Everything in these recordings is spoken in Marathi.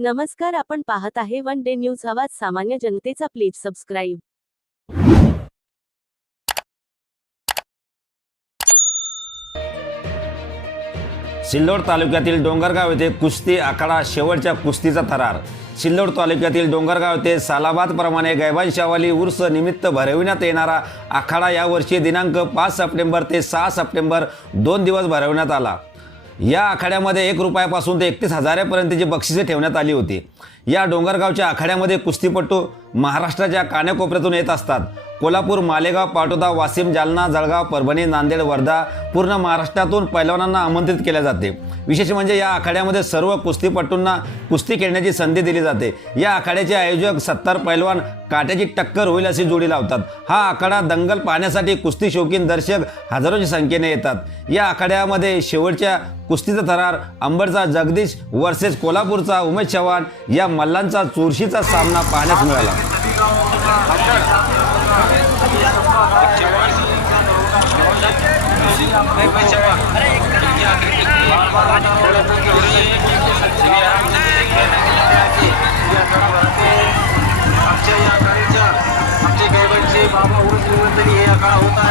नमस्कार आपण पाहत आहे वन डे न्यूज आवाज. सामान्य जनतेचा प्लीज सबस्क्राईब. सिल्लोड तालुक्यातील डोंगरगाव येथे कुस्ती आखाडा शेवटच्या कुस्तीचा थरार. सिल्लोड तालुक्यातील डोंगरगाव येथे सालाबादप्रमाणे गैबान शावाली उर्स निमित्त भरविण्यात येणारा आखाडा यावर्षी दिनांक पाच सप्टेंबर ते सहा सप्टेंबर दोन दिवस भरवण्यात आला. या आखाड्यामध्ये एक रुपयापासून ते एकतीस हजारापर्यंतची बक्षिसे ठेवण्यात आली होती. या डोंगरगावच्या आखाड्यामध्ये कुस्तीपटू महाराष्ट्राच्या कानेकोपऱ्यातून येत असतात. कोल्हापूर मालेगाव पाटोदा वाशिम जालना जळगाव परभणी नांदेड वर्धा पूर्ण महाराष्ट्रातून पैलवानांना आमंत्रित केले जाते. विशेष म्हणजे या आखाड्यामध्ये सर्व कुस्तीपटूंना कुस्ती खेळण्याची संधी दिली जाते. या आखाड्याचे आयोजक सत्तर पैलवान काट्याची टक्कर होईल अशी जोडी लावतात. हा आखाडा दंगल पाहण्यासाठी कुस्ती शौकीन दर्शक हजारोच्या संख्येने येतात. या आखाड्यामध्ये शेवटच्या कुस्तीचा थरार अंबरचा जगदीश वर्सेस कोल्हापूरचा उमेश चव्हाण या मल्लांचा चुरशीचा सामना पाहण्यास मिळाला. आमच्या या गाडीच्या आमचे गैबनचे बाबा उर्स निवडतरी हे आखाडा होता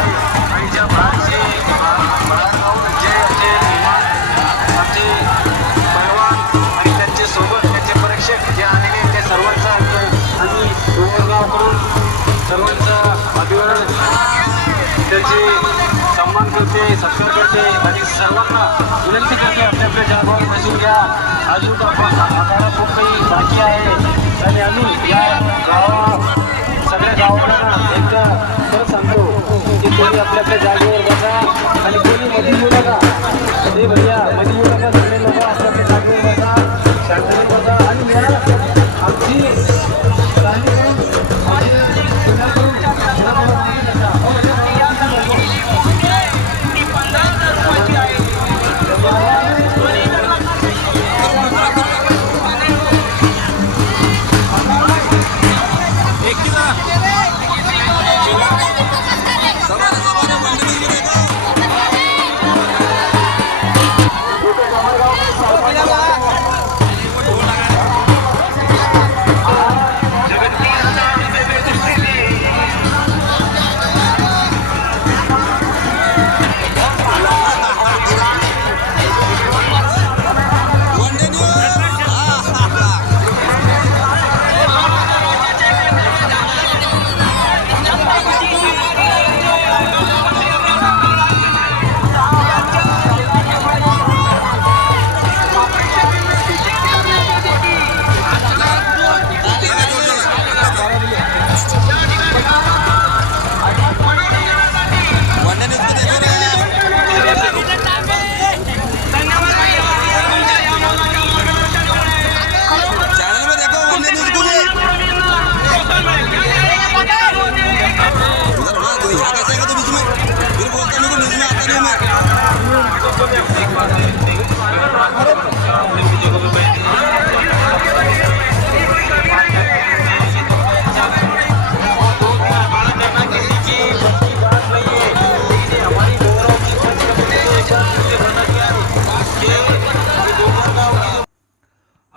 त्यांचे सन्मान करते सत्कार करते आणि सर्वांना विनंती करते आपल्या आपल्या बसून घ्या. अजून आपण आम्हाला खूप काही बाकी आहे. आणि आम्ही या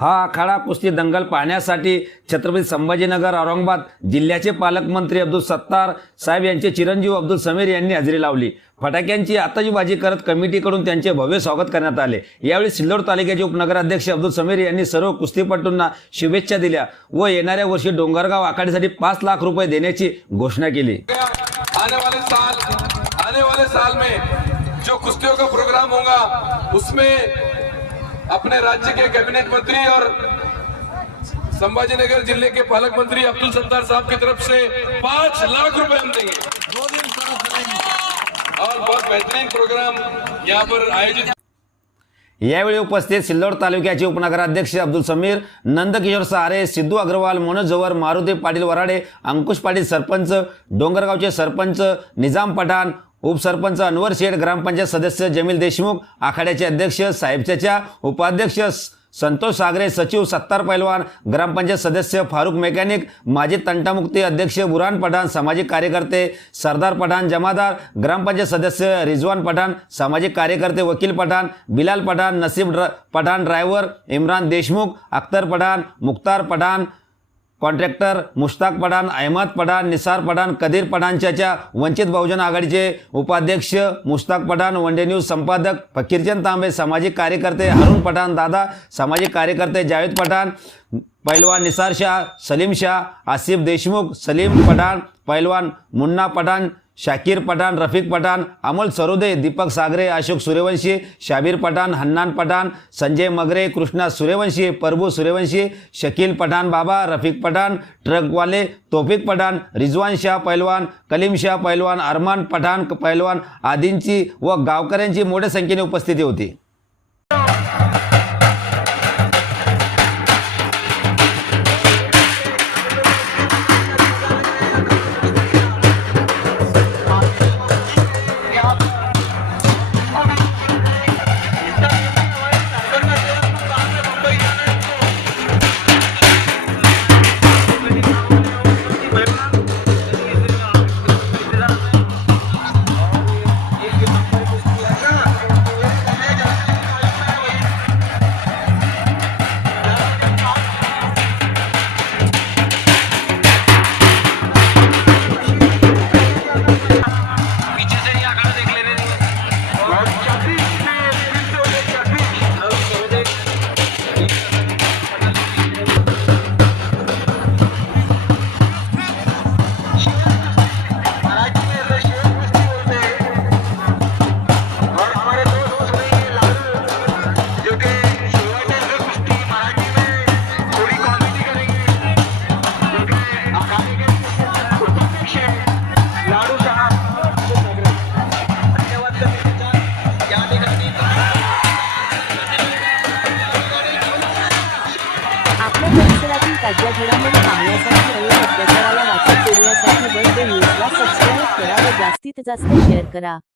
हा आखाडा कुस्ती दंगल पाहण्यासाठी छत्रपती संभाजीनगर औरंगाबाद जिल्ह्याचे पालकमंत्री अब्दुल सत्तार साहेब यांचे चिरंजीव अब्दुल समीर यांनी हजेरी लावली. फटाक्यांची आतषबाजी करत कमिटीकडून त्यांचे भव्य स्वागत करण्यात आले. यावेळी सिल्लोड तालुक्याचे उपनगराध्यक्ष अब्दुल समीर यांनी सर्व कुस्तीपटूंना शुभेच्छा दिल्या व येणाऱ्या वर्षी डोंगरगाव आखाडीसाठी पाच लाख रुपये देण्याची घोषणा केली. आने वाले साल आने वाले साल में जो कुस्तियों का प्रोग्राम होगा उसमें अपने राज्य के कैबिनेट मंत्री और संभाजीनगर जिले के पालक मंत्री अब्दुल सत्तार साहब की तरफ से पांच लाख रुपए हम देंगे। दो दिन और बहुत बेहतरीन प्रोग्राम यहाँ पर आयोजित यावेळी उपस्थित सिल्लोड तालुक्याचे उपनगराध्यक्ष अब्दुल समीर नंदकिशोर सहारे सिद्धू अग्रवाल मनोज जवर मारुती पाटील वराडे अंकुश पाटील सरपंच डोंगरगावचे सरपंच निजाम पठाण उपसरपंच अनवर शेठ ग्रामपंचायत सदस्य जमील देशमुख आखाड्याचे अध्यक्ष साहेब उपाध्यक्ष संतोष सागरे सचिव सत्तार पैलवान ग्रामपंचायत सदस्य फारुख मेकॅनिक माजी तंटामुक्ती अध्यक्ष बुरहान पठाण सामाजिक कार्यकर्ते सरदार पठाण जमादार ग्रामपंचायत सदस्य रिजवान पठाण सामाजिक कार्यकर्ते वकील पठाण बिलाल पठाण नसीब ड्र पठाण ड्रायव्हर इम्रान देशमुख अख्तर पठाण मुख्तार पठाण कॉन्ट्रॅक्टर मुश्ताक पठाण अहमद पठाण निसार पठाण कदीर पठाणच्या वंचित बहुजन आघाडीचे उपाध्यक्ष मुश्ताक पठाण वनडे न्यूज संपादक फकीरचंद तांबे सामाजिक कार्यकर्ते अरुण पठाण दादा सामाजिक कार्यकर्ते जावेद पठाण पैलवान निसार शाह सलीम शाह आसिफ देशमुख सलीम पठाण पैलवान मुन्ना पठाण शाकीर पठाण रफिक पठाण अमोल सरोदे दीपक सागरे अशोक सूर्यवंशी शाबीर पठाण हन्नान पठाण संजय मगरे कृष्णा सूर्यवंशी प्रभू सूर्यवंशी शकील पठाण बाबा रफिक पठाण ट्रकवाले तोफिक पठाण रिजवान शाह पैलवान कलीम शाह पैलवान अरमान पठाण पैलवान आदींची व गावकऱ्यांची मोठ्या संख्येने उपस्थिती होती. ताज्या घडामोडी पाहण्यासाठी आणि अत्याचाराला वाचा फोडण्यासाठी न्यूजला सबस्क्राईब करा व जास्तीत जास्त शेअर करा.